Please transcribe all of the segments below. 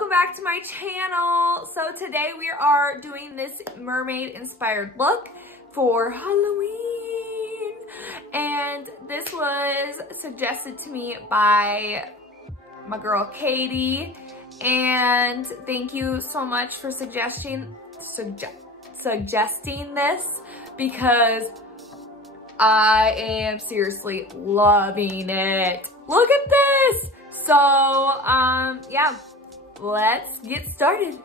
welcome back to my channel. So today we are doing this mermaid inspired look for Halloween, and this was suggested to me by my girl Katie, and thank you so much for suggesting this, because I am seriously loving it. Look at this. So yeah, let's get started.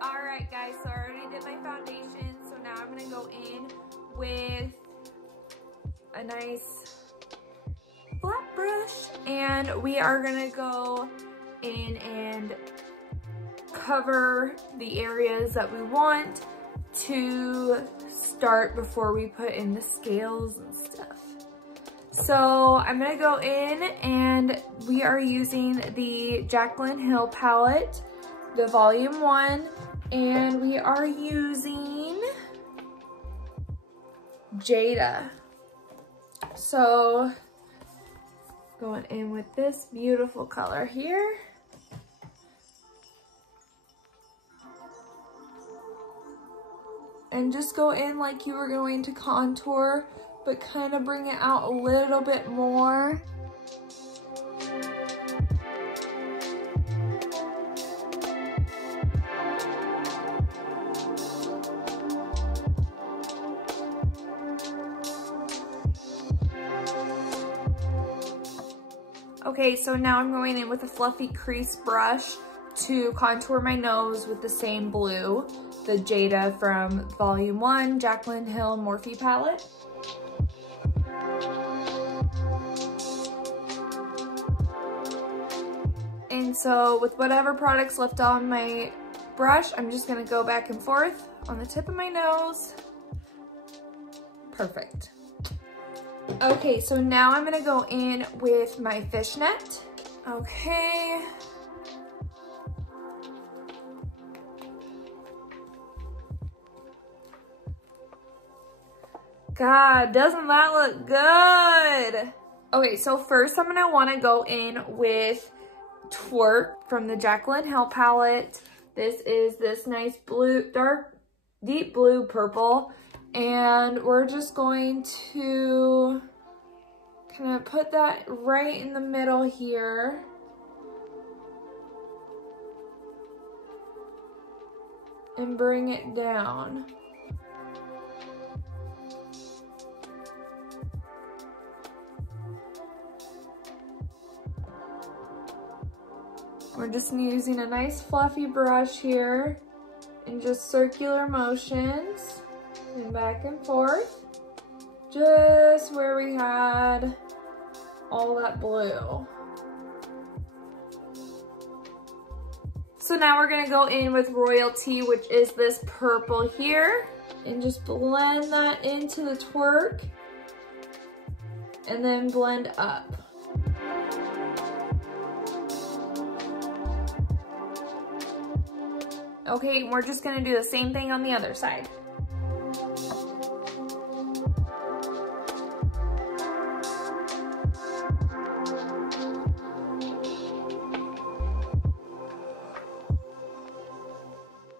All right guys, so I already did my foundation, so now I'm gonna go in with a nice flat brush, and we are gonna go in and cover the areas that we want to start before we put in the scales and stuff. So I'm gonna go in, and we are using the Jaclyn Hill palette, the volume 1, and we are using Jada. So going in with this beautiful color here. And just go in like you were going to contour, but kind of bring it out a little bit more. Okay, so now I'm going in with a fluffy crease brush to contour my nose with the same blue, the Jada from Volume 1 Jaclyn Hill Morphe palette. And so with whatever products left on my brush, I'm just gonna go back and forth on the tip of my nose. Perfect. Okay, so now I'm gonna go in with my fishnet. Okay. God, doesn't that look good? Okay, so first I'm gonna wanna go in with Twerk from the Jaclyn Hill palette. This is this nice blue, deep blue purple. And we're just going to kind of put that right in the middle here. And bring it down. We're just using a nice fluffy brush here in just circular motions and back and forth, just where we had all that blue. So now we're gonna go in with Royalty, which is this purple here, and just blend that into the Twerk and then blend up. Okay, we're just gonna do the same thing on the other side.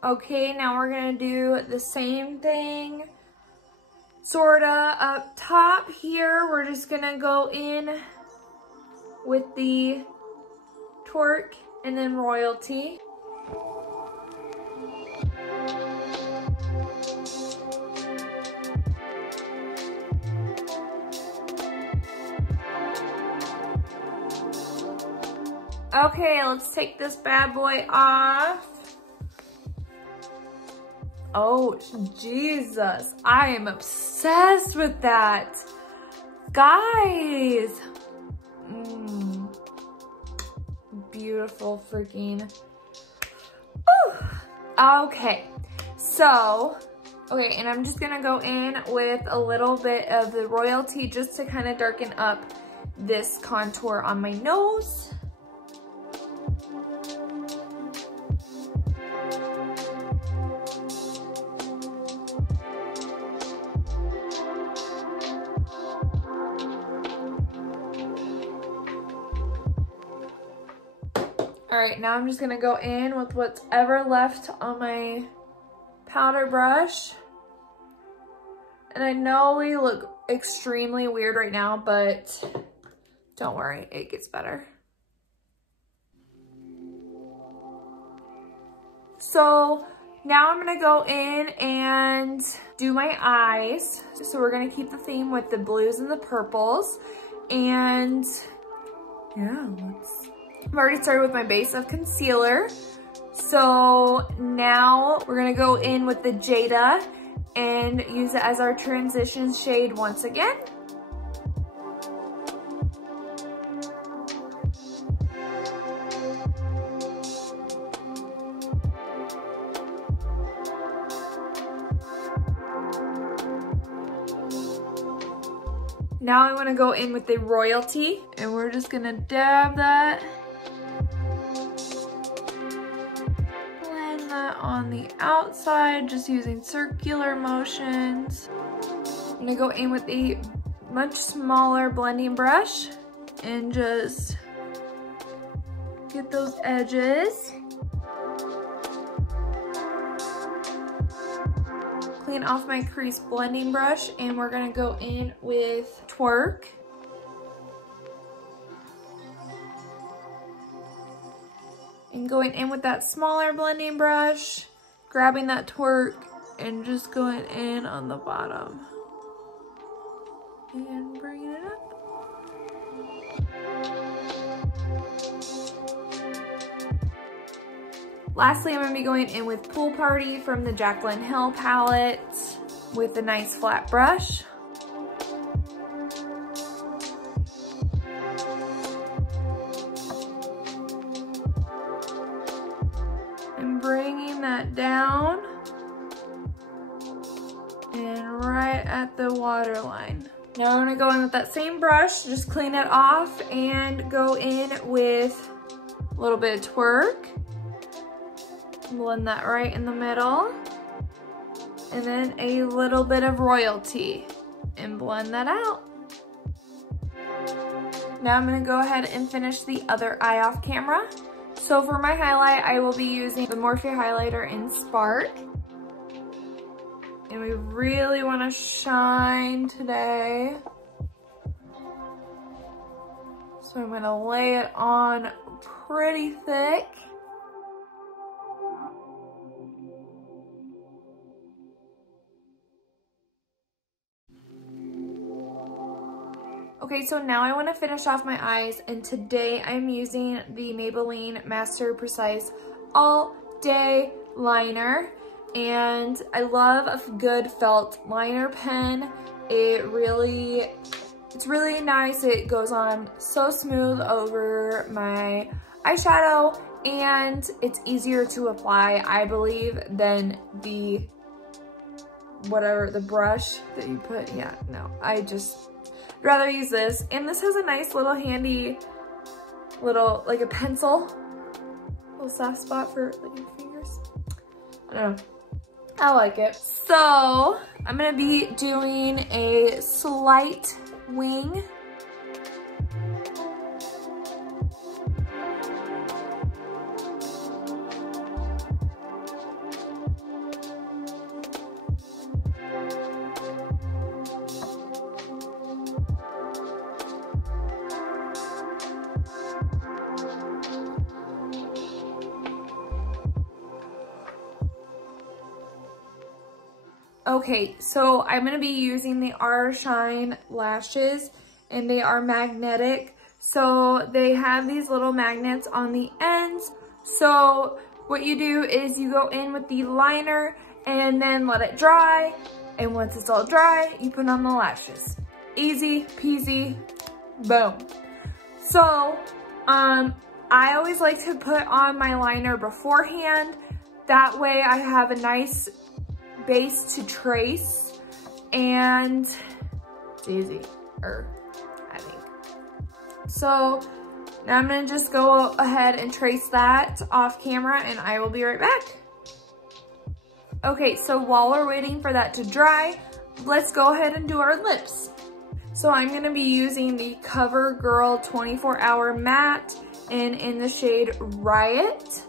Okay, now we're gonna do the same thing, sorta up top here. We're just gonna go in with the Twerk and then Royalty. Okay, let's take this bad boy off. Oh, Jesus, I am obsessed with that. Guys. Beautiful freaking. Whew. Okay, so, okay, and I'm just gonna go in with a little bit of the Royalty just to kind of darken up this contour on my nose. All right, now I'm just gonna go in with what's ever left on my powder brush. And I know we look extremely weird right now, but don't worry, it gets better. So now I'm gonna go in and do my eyes. So we're gonna keep the theme with the blues and the purples. And yeah, I've already started with my base of concealer. So now we're gonna go in with the Jada and use it as our transition shade once again. Now I want to go in with the Royalty, and we're just gonna dab that. Blend that on the outside, just using circular motions. I'm gonna go in with a much smaller blending brush and just get those edges. Clean off my crease blending brush, and we're gonna go in with Twerk. And going in with that smaller blending brush, grabbing that Twerk, and just going in on the bottom. And bringing it up. Lastly, I'm going to be going in with Pool Party from the Jaclyn Hill palette with a nice flat brush. And bringing that down and right at the waterline. Now I'm going to go in with that same brush, just clean it off and go in with a little bit of Twerk. Blend that right in the middle. And then a little bit of Royalty and blend that out. Now I'm gonna go ahead and finish the other eye off camera. So for my highlight, I will be using the Morphe highlighter in Spark. And we really wanna shine today. So I'm gonna lay it on pretty thick. Okay, so now I want to finish off my eyes, and today I'm using the Maybelline Master Precise All Day Liner, and I love a good felt liner pen. It's really nice. It goes on so smooth over my eyeshadow, and it's easier to apply, I believe, than the brush that you put. Yeah, no, I'd rather use this. And this has a nice little handy like a pencil, little soft spot for like your fingers. I don't know, I like it. So I'm gonna be doing a slight wing. Okay, so I'm gonna be using the Arishine lashes, and they are magnetic. So they have these little magnets on the ends. So what you do is you go in with the liner and then let it dry. And once it's all dry, you put on the lashes. Easy peasy, boom. So I always like to put on my liner beforehand. That way I have a nice base to trace, and it's easy, I think. So now I'm gonna just go ahead and trace that off camera, and I will be right back. Okay, so while we're waiting for that to dry, let's go ahead and do our lips. So I'm going to be using the CoverGirl 24-Hour Matte and in the shade Riot.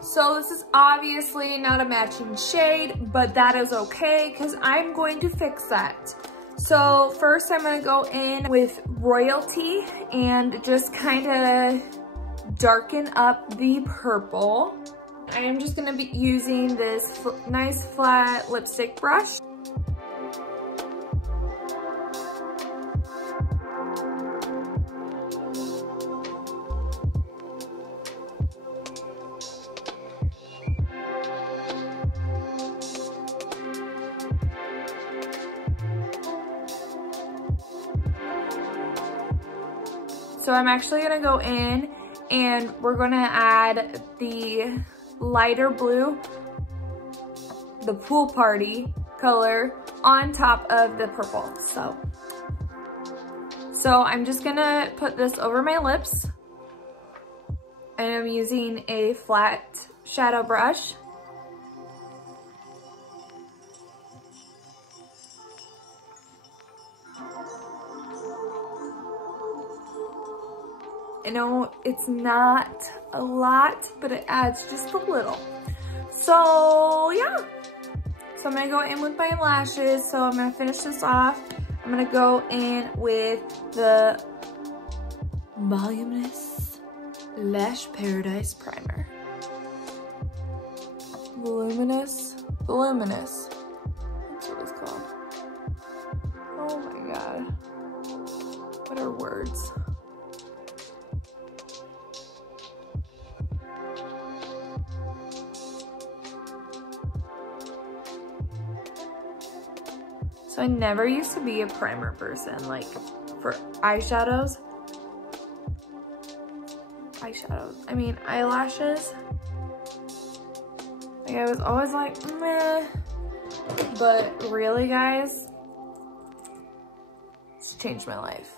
So this is obviously not a matching shade, but that is okay because I'm going to fix that. So first I'm going to go in with Royalty and just kind of darken up the purple. I am just going to be using this nice flat lipstick brush. So I'm actually gonna go in and we're gonna add the lighter blue, the Pool Party color on top of the purple. So I'm just gonna put this over my lips and I'm using a flat shadow brush. I know it's not a lot, but it adds just a little. So yeah, so I'm gonna go in with my lashes. So I'm gonna finish this off. I'm gonna go in with the Voluminous Lash Paradise Primer. Voluminous. That's what it's called. Oh my God. What are words? So I never used to be a primer person, like for eyeshadows. I mean eyelashes. Like I was always like, meh. But really guys, it's changed my life.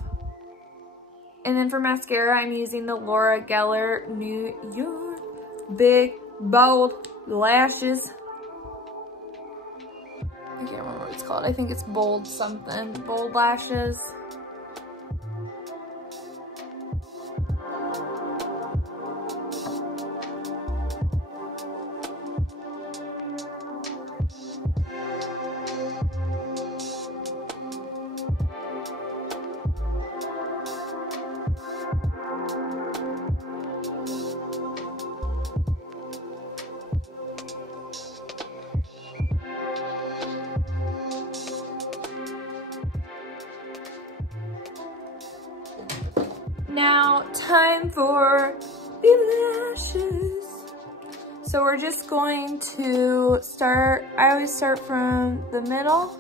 And then for mascara, I'm using the Laura Geller Nude Big Bold Lashes. I can't remember what it's called. I think it's Bold something. Bold Lashes. Now, time for the lashes. So we're just going to start, I always start from the middle.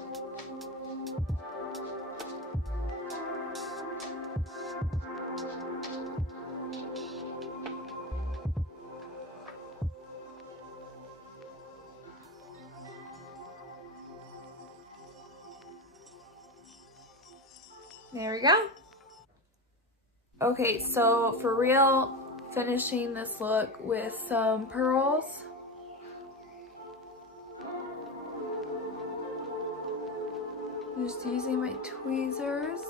There we go. Okay, so for real, finishing this look with some pearls. Just using my tweezers.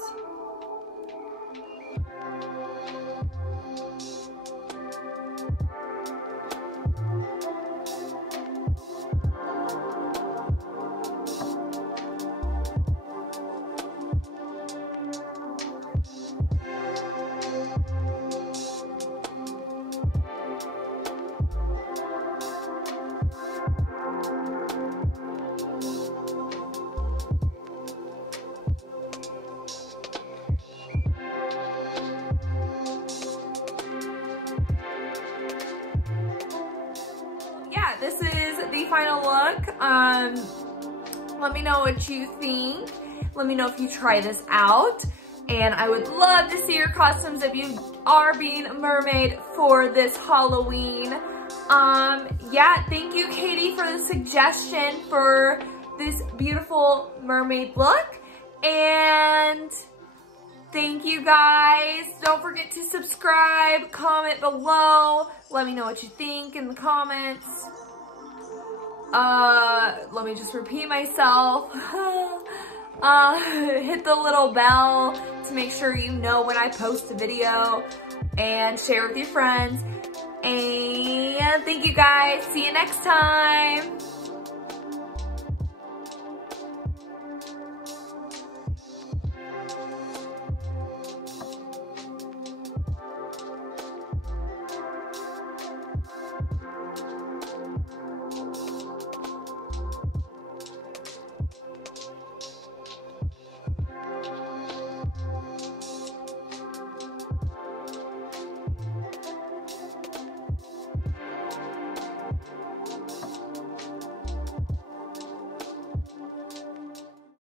this is the final look. Let me know what you think. Let me know if you try this out. And I would love to see your costumes if you are being a mermaid for this Halloween. Yeah, thank you, Katie, for the suggestion for this beautiful mermaid look. And thank you guys. Don't forget to subscribe, comment below. Let me know what you think in the comments. Let me just repeat myself. Hit the little bell to make sure you know when I post a video, and share with your friends. And thank you guys. See you next time.